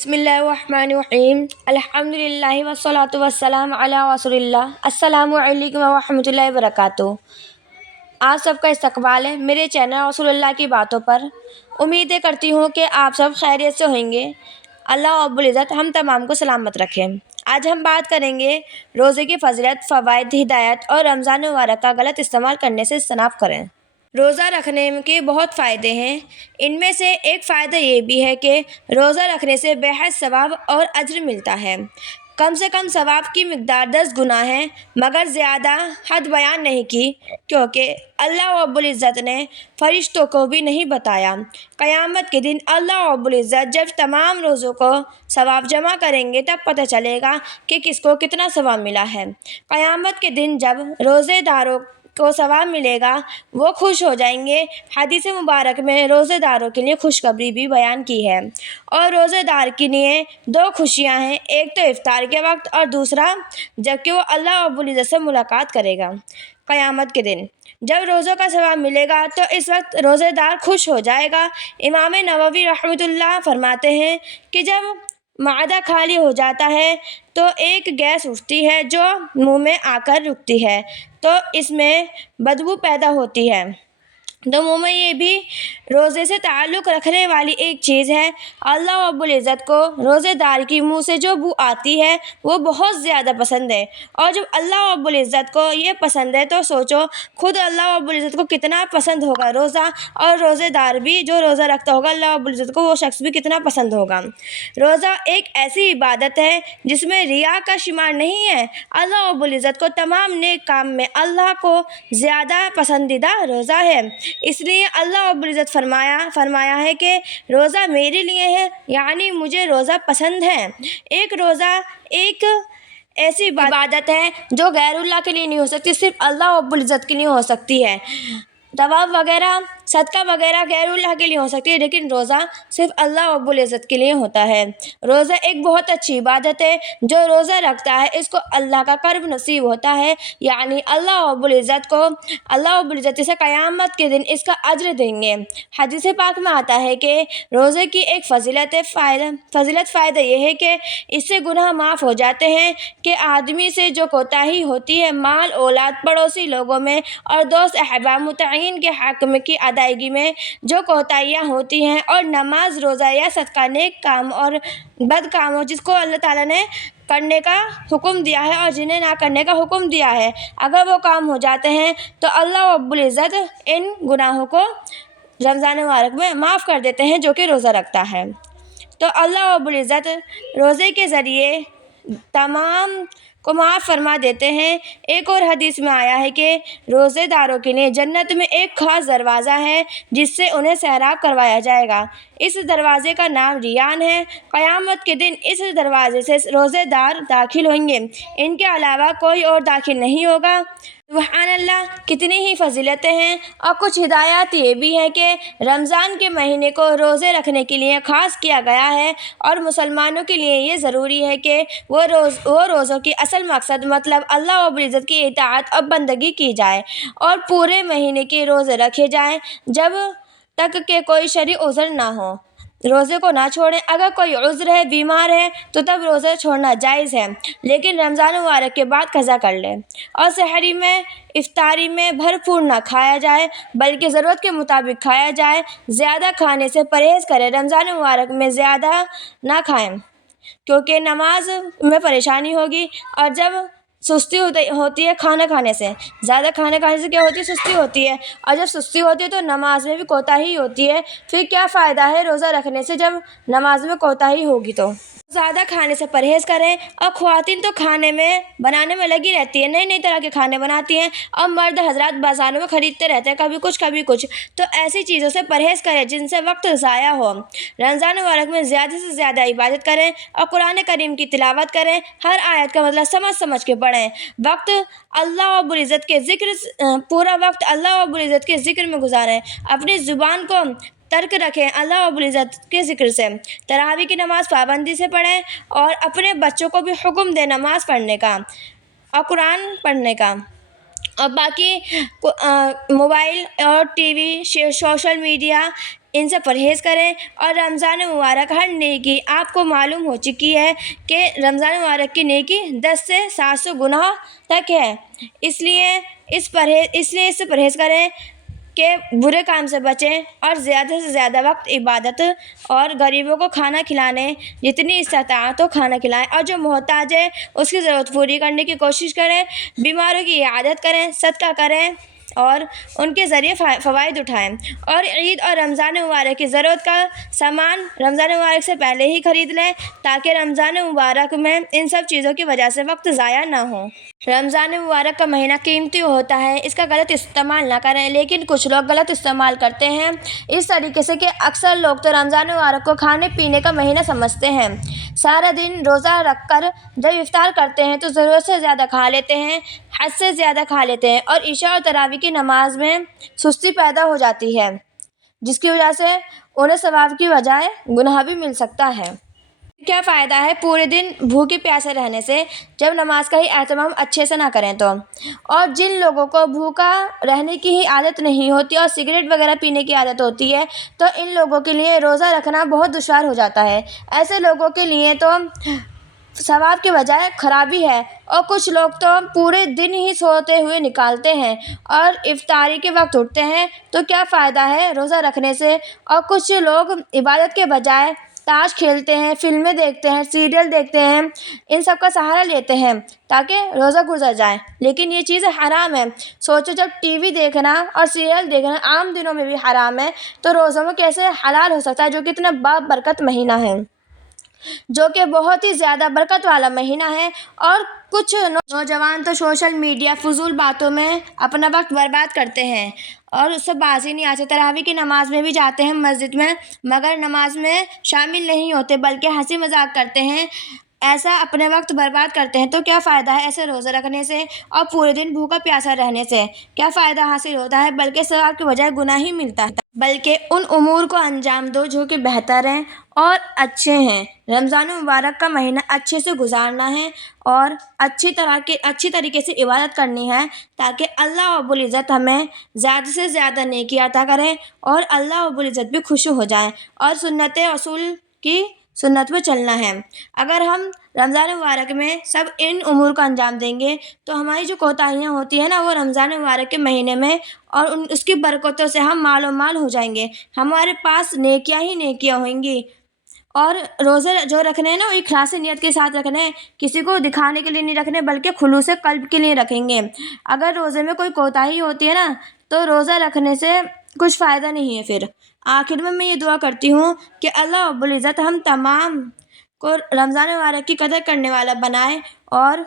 بسم اللہ الرحمن الرحیم الحمد للہ والصلاۃ والسلام علی رسول اللہ۔ السلام علیکم ورحمۃ اللہ وبرکاتہ۔ آپ سب کا استقبال ہے میرے چینل رسول اللہ کی باتوں پر۔ امیدیں کرتی ہوں کہ آپ سب خیریت سے ہوئیں گے۔ اللہ رب العزت ہم تمام کو سلامت رکھے۔ آج ہم بات کریں گے روزے کی فضیلت، فوائد، ہدایت اور رمضان مبارک کا غلط استعمال کرنے سے اجتناب کریں۔ روزہ رکھنے کے بہت فائدے ہیں۔ ان میں سے ایک فائدہ یہ بھی ہے کہ روزہ رکھنے سے بے حد ثواب اور اجر ملتا ہے۔ کم سے کم ثواب کی مقدار 10 گنا ہے، مگر زیادہ حد بیان نہیں کی، کیونکہ اللہ رب العزت نے فرشتوں کو بھی نہیں بتایا۔ قیامت کے دن اللہ رب العزت جب تمام روزوں کو ثواب جمع کریں گے تب پتہ چلے گا کہ کس کو کتنا ثواب ملا ہے۔ قیامت کے دن جب روزے داروں کو ثواب ملے گا وہ خوش ہو جائیں گے۔ حدیث مبارک میں روزے داروں کے لیے خوشخبری بھی بیان کی ہے، اور روزے دار کے لیے 2 خوشیاں ہیں، ایک تو افطار کے وقت اور دوسرا جب کہ وہ اللہ رب العزت سے ملاقات کرے گا قیامت کے دن۔ جب روزوں کا ثواب ملے گا تو اس وقت روزے دار خوش ہو جائے گا۔ امام نووی رحمۃ اللہ فرماتے ہیں کہ جب معدہ خالی ہو جاتا ہے تو ایک گیس اٹھتی ہے جو منہ میں آ کر رکتی ہے، تو اس میں بدبو پیدا ہوتی ہے۔ تو منہ میں یہ بھی روزے سے تعلق رکھنے والی ایک چیز ہے۔ اللہ رب العزت کو روزے دار کی منہ سے جو بو آتی ہے وہ بہت زیادہ پسند ہے، اور جب اللہ رب العزت کو یہ پسند ہے تو سوچو خود اللہ رب العزت کو کتنا پسند ہوگا روزہ، اور روزے دار بھی جو روزہ رکھتا ہوگا اللہ رب العزت کو وہ شخص بھی کتنا پسند ہوگا۔ روزہ ایک ایسی عبادت ہے جس میں ریا کا شمار نہیں ہے۔ اللہ رب العزت کو تمام نیک کام میں اللہ کو زیادہ پسندیدہ روزہ ہے، اس لیے اللہ رب العزت فرمایا ہے کہ روزہ میرے لیے ہے، یعنی مجھے روزہ پسند ہے۔ ایک روزہ ایک ایسی عبادت ہے جو غیر اللہ کے لیے نہیں ہو سکتی، صرف اللہ رب العزت کے لیے ہو سکتی ہے۔ طواف وغیرہ، صدقہ وغیرہ غیر اللہ کے لیے ہو سکتی ہے، لیکن روزہ صرف اللہ رب العزت کے لیے ہوتا ہے۔ روزہ ایک بہت اچھی عبادت ہے۔ جو روزہ رکھتا ہے اس کو اللہ کا قرب نصیب ہوتا ہے، یعنی اللہ رب العزت اسے قیامت کے دن اس کا اجر دیں گے۔ حدیث پاک میں آتا ہے کہ روزے کی ایک فائدہ یہ ہے کہ اس سے گناہ معاف ہو جاتے ہیں، کہ آدمی سے جو کوتاہی ہوتی ہے مال، اولاد، پڑوسی لوگوں میں اور دوست احباب متعین کے حق کی ادائیگی میں جو کوتاہیاں ہوتی ہیں، اور نماز، روزہ یا صدقہ، نیک کام اور بد کاموں جس کو اللہ تعالیٰ نے کرنے کا حکم دیا ہے اور جنہیں نہ کرنے کا حکم دیا ہے، اگر وہ کام ہو جاتے ہیں تو اللہ رب العزت ان گناہوں کو رمضان مبارک میں معاف کر دیتے ہیں جو کہ روزہ رکھتا ہے۔ تو اللہ رب العزت روزے کے ذریعے تمام کو معاف فرما دیتے ہیں۔ ایک اور حدیث میں آیا ہے کہ روزے داروں کے لیے جنت میں ایک خاص دروازہ ہے جس سے انہیں سیراب کروایا جائے گا۔ اس دروازے کا نام ریان ہے۔ قیامت کے دن اس دروازے سے روزے دار داخل ہوں گے، ان کے علاوہ کوئی اور داخل نہیں ہوگا۔ سبحان اللہ، کتنی ہی فضیلتیں ہیں۔ اور کچھ ہدایات یہ بھی ہیں کہ رمضان کے مہینے کو روزے رکھنے کے لیے خاص کیا گیا ہے، اور مسلمانوں کے لیے یہ ضروری ہے کہ وہ روزوں کی اصل مقصد مطلب اللہ رب العزت کی اطاعت اور بندگی کی جائے، اور پورے مہینے کے روزے رکھے جائیں جب تک کہ کوئی شرعی عذر نہ ہو۔ روزے کو نہ چھوڑیں، اگر کوئی عذر ہے، بیمار ہے تو تب روزہ چھوڑنا جائز ہے، لیکن رمضان مبارک کے بعد قضا کر لیں۔ اور سحری میں، افطاری میں بھرپور نہ کھایا جائے بلکہ ضرورت کے مطابق کھایا جائے۔ زیادہ کھانے سے پرہیز کریں۔ رمضان مبارک میں زیادہ نہ کھائیں کیونکہ نماز میں پریشانی ہوگی، اور جب سستی ہوتی ہے کھانا کھانے سے، زیادہ کھانا کھانے سے کیا ہوتی ہے؟ سستی ہوتی ہے، اور جب سستی ہوتی ہے تو نماز میں بھی کوتاہی ہوتی ہے۔ پھر کیا فائدہ ہے روزہ رکھنے سے جب نماز میں کوتاہی ہوگی؟ تو زیادہ کھانے سے پرہیز کریں۔ اور خواتین تو کھانے میں بنانے میں لگی رہتی ہیں، نئی نئی طرح کے کھانے بناتی ہیں، اور مرد حضرات بازاروں میں خریدتے رہتے ہیں، کبھی کچھ، تو ایسی چیزوں سے پرہیز کریں جن سے وقت ضائع ہو۔ رمضان مبارک میں زیادہ سے زیادہ عبادت کریں اور قرآن کریم کی تلاوت کریں، ہر آیت کا مطلب سمجھ کے پڑھیں۔ پورا وقت اللہ رب العزت کے ذکر میں گزاریں، اپنی زبان کو ترک رکھیں اللہ رب العزت کے ذکر سے۔ تراویح کی نماز پابندی سے پڑھیں، اور اپنے بچوں کو بھی حکم دیں نماز پڑھنے کا اور قرآن پڑھنے کا۔ اور باقی موبائل اور ٹی وی، سوشل میڈیا ان سے پرہیز کریں۔ اور رمضان مبارک ہر نیکی آپ کو معلوم ہو چکی ہے کہ رمضان مبارک کی نیکی 10 سے 700 گنا تک ہے، اس لیے اس سے پرہیز کریں کہ برے کام سے بچیں اور زیادہ سے زیادہ وقت عبادت اور غریبوں کو کھانا کھلانے جتنی استطاعت ہو کھانا کھلائیں، اور جو محتاج ہے اس کی ضرورت پوری کرنے کی کوشش کریں، بیماروں کی عیادت کریں، صدقہ کریں اور ان کے ذریعے فوائد اٹھائیں، اور عید اور رمضان مبارک کی ضرورت کا سامان رمضان مبارک سے پہلے ہی خرید لیں تاکہ رمضان مبارک میں ان سب چیزوں کی وجہ سے وقت ضائع نہ ہو۔ رمضان مبارک کا مہینہ قیمتی ہوتا ہے، اس کا غلط استعمال نہ کریں، لیکن کچھ لوگ غلط استعمال کرتے ہیں اس طریقے سے کہ اکثر لوگ تو رمضان مبارک کو کھانے پینے کا مہینہ سمجھتے ہیں، سارا دن روزہ رکھ کر جب افطار کرتے ہیں تو ضرورت سے زیادہ کھا لیتے ہیں، حد سے زیادہ کھا لیتے ہیں، اور عشاء اور تراویح کی نماز میں سستی پیدا ہو جاتی ہے جس کی وجہ سے انہیں ثواب کی بجائے گناہ بھی مل سکتا ہے۔ کیا فائدہ ہے پورے دن بھوکے پیاسے رہنے سے جب نماز کا ہی اہتمام اچھے سے نہ کریں تو؟ اور جن لوگوں کو بھوکا رہنے کی ہی عادت نہیں ہوتی اور سگریٹ وغیرہ پینے کی عادت ہوتی ہے تو ان لوگوں کے لیے روزہ رکھنا بہت دشوار ہو جاتا ہے، ایسے لوگوں کے لیے تو ثواب کے بجائے خرابی ہے۔ اور کچھ لوگ تو پورے دن ہی سوتے ہوئے نکالتے ہیں اور افطاری کے وقت اٹھتے ہیں، تو کیا فائدہ ہے روزہ رکھنے سے؟ اور کچھ لوگ عبادت کے بجائے تاش کھیلتے ہیں، فلمیں دیکھتے ہیں، سیریل دیکھتے ہیں، ان سب کا سہارا لیتے ہیں تاکہ روزہ گزر جائے، لیکن یہ چیز حرام ہے۔ سوچو جب ٹی وی دیکھنا اور سیریل دیکھنا عام دنوں میں بھی حرام ہے تو روزوں میں کیسے حلال ہو سکتا ہے، جو کہ اتنا بابرکت مہینہ ہے، جو کہ بہت ہی زیادہ برکت والا مہینہ ہے۔ اور کچھ نوجوان تو سوشل میڈیا فضول باتوں میں اپنا وقت برباد کرتے ہیں اور اس سے باز ہی نہیں آتے، تراویح کی نماز میں بھی جاتے ہیں مسجد میں مگر نماز میں شامل نہیں ہوتے بلکہ ہنسی مذاق کرتے ہیں، ایسا اپنے وقت برباد کرتے ہیں، تو کیا فائدہ ہے ایسے روزہ رکھنے سے اور پورے دن بھوکا پیاسا رہنے سے؟ کیا فائدہ حاصل ہوتا ہے؟ بلکہ ثواب کے بجائے گناہ ہی ملتا ہے۔ بلکہ ان امور کو انجام دو جو کہ بہتر ہیں اور اچھے ہیں۔ رمضان مبارک کا مہینہ اچھے سے گزارنا ہے اور اچھی طریقے سے عبادت کرنی ہے تاکہ اللہ رب العزت ہمیں زیادہ سے زیادہ نیکی عطا کریں اور اللہ رب العزت بھی خوش ہو جائیں، اور سنت رسول کی سنت پہ چلنا ہے۔ اگر ہم رمضان مبارک میں سب ان امور کو انجام دیں گے تو ہماری جو کوتاہیاں ہوتی ہیں نا وہ رمضان مبارک کے مہینے میں اور اس کی برکتوں سے ہم مال و مال ہو جائیں گے، ہمارے پاس نیکیاں ہی نیکیاں ہوئیں گی۔ اور روزے جو رکھنے ہیں نا وہ اخلاص نیت کے ساتھ رکھنے ہیں، کسی کو دکھانے کے لیے نہیں رکھنے بلکہ خلوص قلب کے لیے رکھیں گے۔ اگر روزے میں کوئی کوتاہی ہوتی ہے نا تو روزہ رکھنے سے کچھ فائدہ نہیں ہے۔ پھر آخر میں یہ دعا کرتی ہوں کہ اللہ رب العزت ہم تمام کو رمضان مبارک کی قدر کرنے والا بنائے اور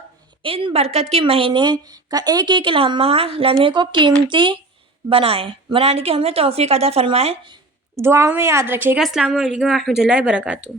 ان برکت کے مہینے کا ایک ایک لمحے کو قیمتی بنانے کی ہمیں توفیق عطا فرمائے۔ دعاؤں میں یاد رکھیے گا۔ السلام علیکم و رحمۃ اللہ وبرکاتہ۔